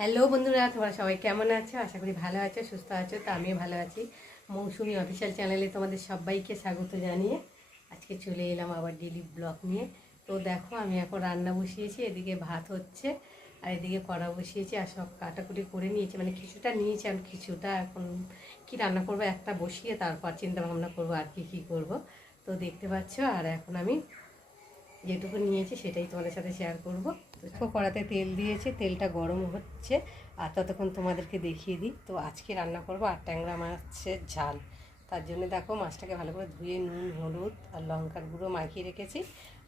Hello বন্ধুরা, তোমরা সবাই কেমন আছো? আশা করি ভালো আছো, সুস্থ আছো। তো আমিও ভালো আছি। মৌসুমি অফিসিয়াল চ্যানেলে তোমাদের সবাইকে স্বাগত জানিয়ে আজকে চলে এলাম আবার ডেলি ব্লগ নিয়ে। তো দেখো, আমি এখন রান্না বসিয়েছি, এদিকে ভাত হচ্ছে আর এদিকে কড়া বসিয়েছি আর সব কাটাকুটি করে নিয়েছি, মানে কিছুটা নিয়েছি আর কিছুটা এখন কি রান্না করবো একটা বসিয়ে তারপর চিন্তা ভাবনা করবো আর কি করব। তো দেখতে পাচ্ছ, আর এখন আমি যেটুকু নিয়েছি সেটাই তোমাদের সাথে শেয়ার করব। তো কড়াতে তেল দিয়েছি, তেলটা গরম হচ্ছে আর ততক্ষণ তোমাদেরকে দেখিয়ে দিই। তো আজকে রান্না করব আর ট্যাংরা মাছের ঝাল। তার জন্য দেখো, মাছটাকে ভালো করে ধুয়ে নুন হলুদ আর লঙ্কার গুঁড়ো মাখিয়ে রেখেছি।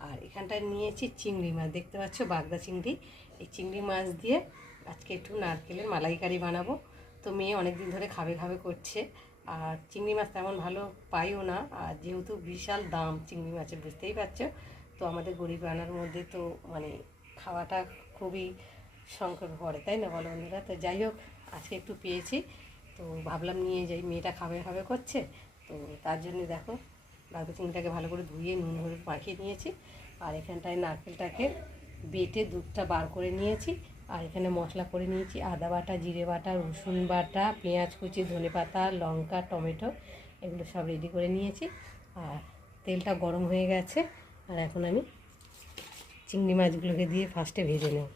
আর এখানটায় নিয়েছি চিংড়ি মাছ, দেখতে পাচ্ছ বাগদা চিংড়ি। এই চিংড়ি মাছ দিয়ে আজকে একটু নারকেলের মালাইকারি বানাবো। তো মেয়ে অনেক দিন ধরে খাবে খাবে করছে, আর চিংড়ি মাছ তেমন ভালো পাইও না, আর যেহেতু বিশাল দাম চিংড়ি মাছের, বুঝতেই পারছো। তো আমাদের গরিব রান্নার মধ্যে তো মানে খাওয়াটা খুবই সংকট পড়ে, তাই না বলো বন্ধুরা? তো যাই হোক, আজকে একটু পেয়েছি তো ভাবলাম নিয়ে যাই, মেয়েটা খাবে খাবে করছে। তো তার জন্য দেখো, বাগদা চিংড়িটাকে ভালো করে ধুয়ে নুন হলুদ মাখিয়ে নিয়েছি। আর এখানটায় নারকেলটাকে বেটে দুধটা বার করে নিয়েছি। আর এখানে মশলা করে নিয়েছি, আদা বাটা, জিরে বাটা, রসুন বাটা, পেঁয়াজ কুচি, ধনেপাতা, লঙ্কা, টমেটো, এগুলো সব রেডি করে নিয়েছি। আর তেলটা গরম হয়ে গেছে, আর এখন আমি চিংড়ি মাছগুলোকে দিয়ে ফার্স্টে ভেজে নেব।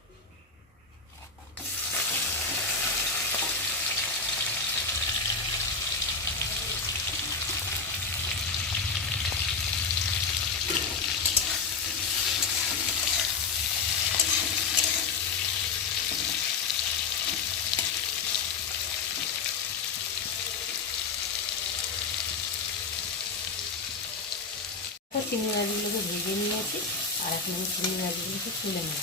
চিংড়ি মাছগুলোকে ভেজে নিয়েছি, আর এখন আমি চিংড়ি মাছগুলোকে তুলে নেব।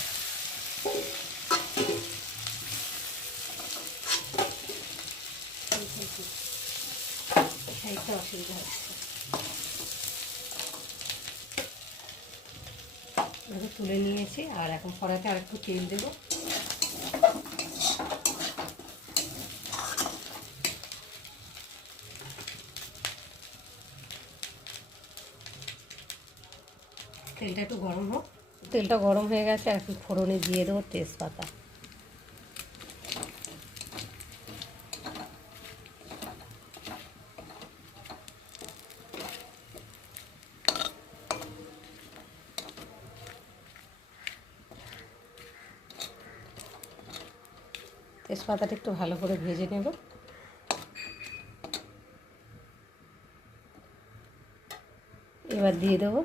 এইটা অসুবিধা হচ্ছে, তুলে নিয়েছি। আর এখন কড়াতে আর একটু তেল দেবো। তেলটা একটু গরম হোক। তেলটা গরম হয়ে গেছে, আর একটু ফোড়নে দিয়ে দেবো তেজপাতা। তেজপাতাটা একটু ভালো করে ভেজে নেব। এবার দিয়ে দেবো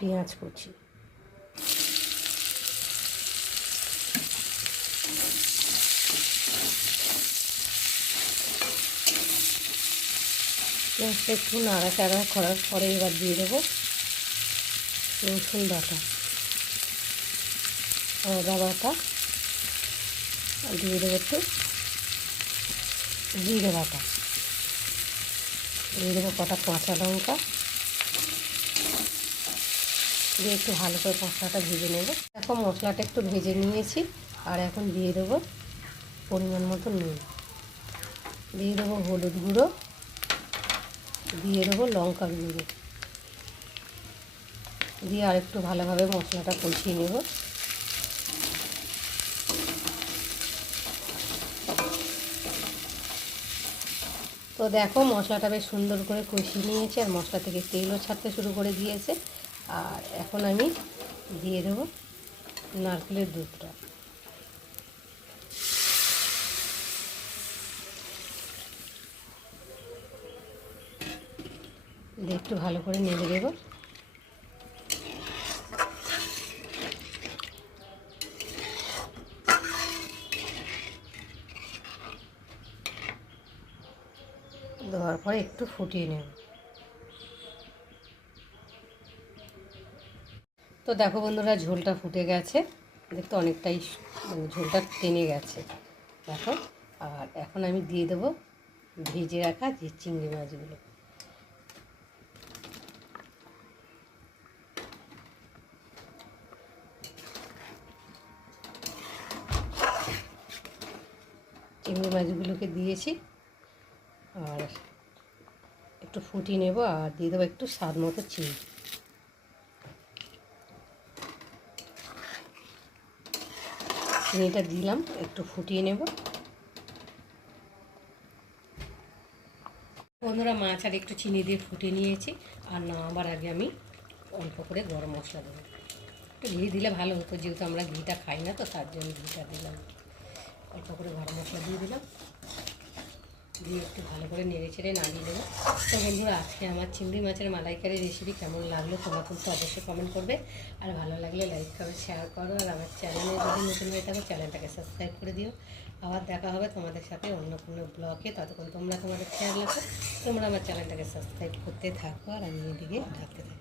পেঁয়াজ কুচি। পেঁয়াজটা একটু নাড়াচাড়া করার পরে এবার দিয়ে দেবো রসুন বাটা, আদা বাটা, আর দিয়ে দেবো একটু জিরে বাটা, দিয়ে দেবো কটা কাঁচা লঙ্কা, দিয়ে একটু ভালো করে মশলাটা ভেজে নেব। এখন মশলাটা একটু ভেজে নিয়েছি, আর এখন দিয়ে দেবো পরিমাণ মতো নুন, দিয়ে দেবো হলুদ গুঁড়ো, দিয়ে দেবো লঙ্কার গুঁড়ো, দিয়ে আর একটু ভালোভাবে মশলাটা কষিয়ে নেব। তো দেখো, মশলাটা বেশ সুন্দর করে কষিয়ে নিয়েছি, আর মশলা থেকে তেলও ছাড়তে শুরু করে দিয়েছে। আর এখন আমি দিয়ে দেবো নারকেলের দুধটা, দিয়ে একটু ভালো করে নেড়ে দেবো। দেওয়ার পরে একটু ফুটিয়ে নেব। তো দেখো বন্ধুরা, ঝোলটা ফুটে গেছে, দেখতে অনেকটাই মানে ঝোলটা টেনে গেছে দেখো। আর এখন আমি দিয়ে দেবো ভেজে রাখা যে চিংড়ি মাছগুলো। চিংড়ি মাছগুলোকে দিয়েছি, আর একটু ফুটিয়ে নেব। আর দিয়ে দেবো একটু স্বাদ মতো চিনি। চিনিটা দিলাম, একটু ফুটিয়ে নেব। বন্ধুরা, মাছ আর একটু চিনি দিয়ে ফুটিয়ে নিয়েছি। আর নামাবার আগে আমি অল্প করে গরম মশলা দেবো। একটু ঘি দিলে ভালো হতো, যেহেতু আমরা ঘিটা খাই না, তো তার জন্য ঘিটা দিলাম। অল্প করে গরম মশলা দিয়ে দিলাম, দিয়ে একটু ভালো করে নেড়ে চেড়ে নাড়িয়ে দেবো। তো বন্ধুরা, আজকে আমার চিংড়ি মাছের মালাইকারি রেসিপি কেমন লাগলো তোমরা কিন্তু অবশ্যই কমেন্ট করবে। আর ভালো লাগলে লাইক করো, শেয়ার করো। আর আমার চ্যানেলে যদি নতুন হয়ে থাকো চ্যানেলটাকে সাবস্ক্রাইব করে দিও। আবার দেখা হবে তোমাদের সাথে অন্য কোনো ব্লগে। ততক্ষণ তোমরা তোমাদের খেয়াল রাখো, তোমরা আমার চ্যানেলটাকে সাবস্ক্রাইব করতে থাকো আর আমি এদিকে থাকতে থাকি।